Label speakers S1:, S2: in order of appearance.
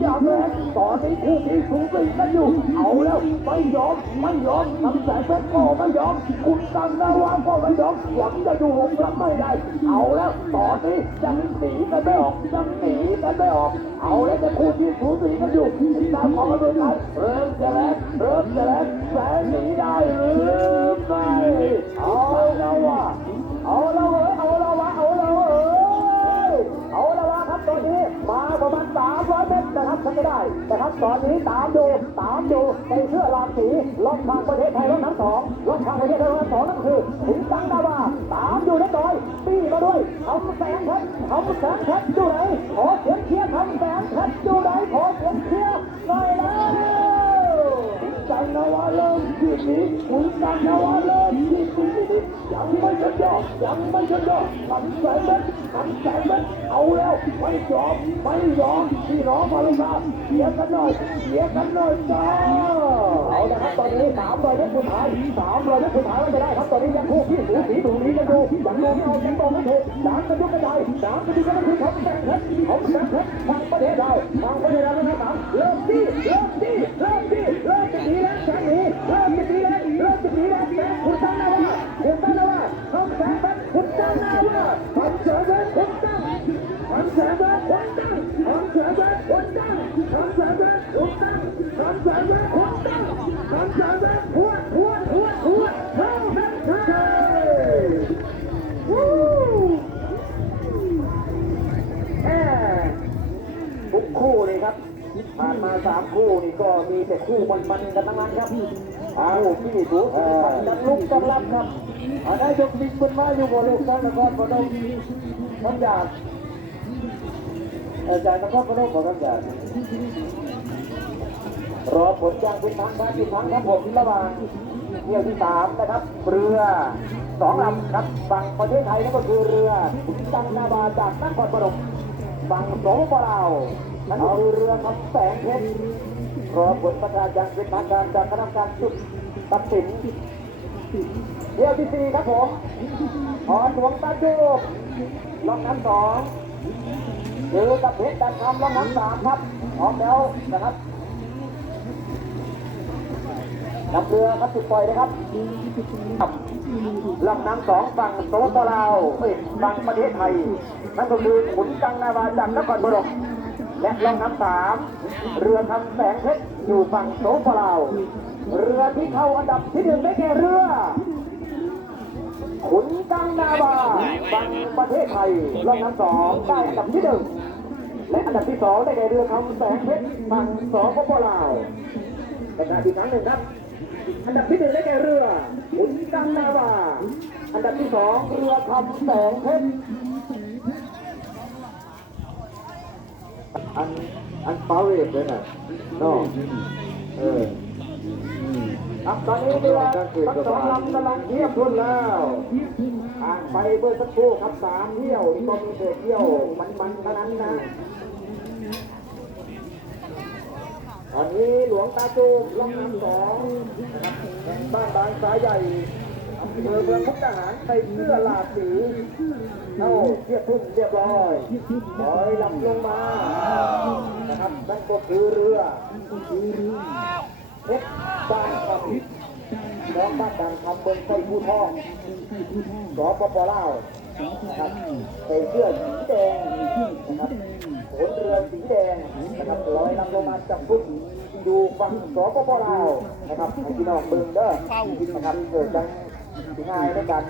S1: อย่าแรงตอนนี้คู่นี้สูสีกันอยู่ เอาแล้วไม่ยอมไม่ยอมทำแสงเพชรก็ไม่ยอม คุณตังนาวาก็ไม่ยอมหวังจะอยู่หกรับไม่ได้ เอาแล้วตอนนี้ยังหนีกันไม่ออกยังหนีกันไม่ออก เอาแล้วจะคู่ที่สูสีกันอยู่ติดตามของกันด้วยกันเริ่มจะแรงเริ่มจะแรงแสงหนีได้หรือไม่ 300เมตรนไม่ได้นะครับตอนนี้ตามดูตามดูในเสื้อลามสีล็อกทางประเทศไทยรถน้ำสองล็อกทางประเทศไทยรถน้ำสองนั่นคือขุนตังนาวาตามดูนะจอยตีมาด้วยเอาแสงเพชรเอาแสงเพชรดูไหนขอเสียงเชียร์ทำแสงเพชรดูไหนขอเสียงเชียร์หน่อยแล้วขุนตังนาวาเริ่มทีนี้ขุนตังนาวาเริ่ม ยังไม่ชนยอดยังไม่ชนยอดทำแสงเพชรทำแสงเพชรเอาแล้วไม่ยอมไม่ยอมพี่น้องมาลงมาเสียกันหน่อยเสียกันหน่อยจ้าเอาละครับตอนนี้สามร้อยเมตรสุดท้ายสามร้อยเมตรสุดท้ายไม่ได้ครับตอนนี้ยังคู่ที่สูสีสูสีกันดูยังดูไม่เอายังตรงไม่ถูกสามกระยุกกระจายสามกระยุกกระจายคือทำแสงเพชรทำแสงเพชรทางประเทศเราทางประเทศเราแล้วนะครับเริ่มที่เริ่มที่เริ่มที่ ตั้งนาวาทำแสงเพชรคุณตั้งทำแสงเพชรคุณตั้งทำแสงเพชรคุณตั้งทำแสงเพชรคุณตั้งทำแสงเพชรคุณตั้งทำแสงเพชรพวดพวดพวดพวดเท่านั้นเองวู้แหมทุกคู่เลยครับ ผ่านมา สามคู่นี่ก็มีแต่คู่มันๆกันทั้งนั้นครับอ้าวที่ถูกกันลุกกันรับครับอันนั้นยกดิ้งบนมาอยู่บนลูกกันแล้วก็บนเรามันอยากอาจารย์นะครับก็ต้องบอกกันอยากรอผลจากเป็นทางการเป็นทางครับผมระหว่างเที่ยวที่สามนะครับ เรือสองลำครับฝั่งประเทศไทยนั่นก็คือเรือขุนจังนาบาจากนครปฐม ฝั่งสงปลาวนั่นคือเรือคำแสงเพชรรอผลประกาศอย่างเป็นทางการจากคณะกรรมการสุดตัดสินเดี่ยวที่สี่ครับผมหอนหลวงตาจูบลองน้ำสองเจอกับเพชรดันคำลำน้ำสามครับพร้อมแล้วนะครับ นำเรือครับจุดปล่อยนะครับลำน้ำสองฝั่งโซโปลาวเอ้ยฝั่งประเทศไทย นั่นก็คือขุนจังนาวาจากนครปฐมและลำน้ำสามเรือทำแสงเพชรอยู่ฝั่งโซโปลาว เรือที่เข้าอันดับที่หนึ่งได้แก่เรือ ขุนกังนาวาฝั่งประเทศไทยลำน้ำสองได้อันดับที่หนึ่งและอันดับที่สองได้แก่เรือคำแสงเพชรฝั่งสปปลาวเป็นการอีกครั้งหนึ่งครับ อันดับที่หนึ่งได้แก่เรือขุนกังนาวา อันดับที่สองเรือคำแสงเพชรอันอันเปาเรตเลยน่ะเนาะเออครับตอนนี้เรือทั้งสองลำกำลังเทียบทุนแล้วอ่านไปเมื่อสักครู่ครับสามเที่ยวนี่ก็มีแต่เที่ยวมันๆเท่านั้นนะ ตอนนี้หลวงตาจูบลำน้ำสองนะครับแห่งบ้านบางสายใหญ่อำเภอเมืองมุกดาหารใส่เสื้อลาสีเข้าเทียบทุ่นเรียบร้อยถอยลำลงมานะครับนั่นก็คือเรือเพชรบ้านคำน้องบ้านดังคำบนไฟผู้ทองสปปลาว นะครับใส่เสื้อสีแดงนะครับโขนเรือสีแดงนะครับลอยลำลงมาจากพุ่งดูฝั่งสปปลาวนะครับให้พี่น้องเบิ่งเด้อนะครับเกิดจังง่ายในการ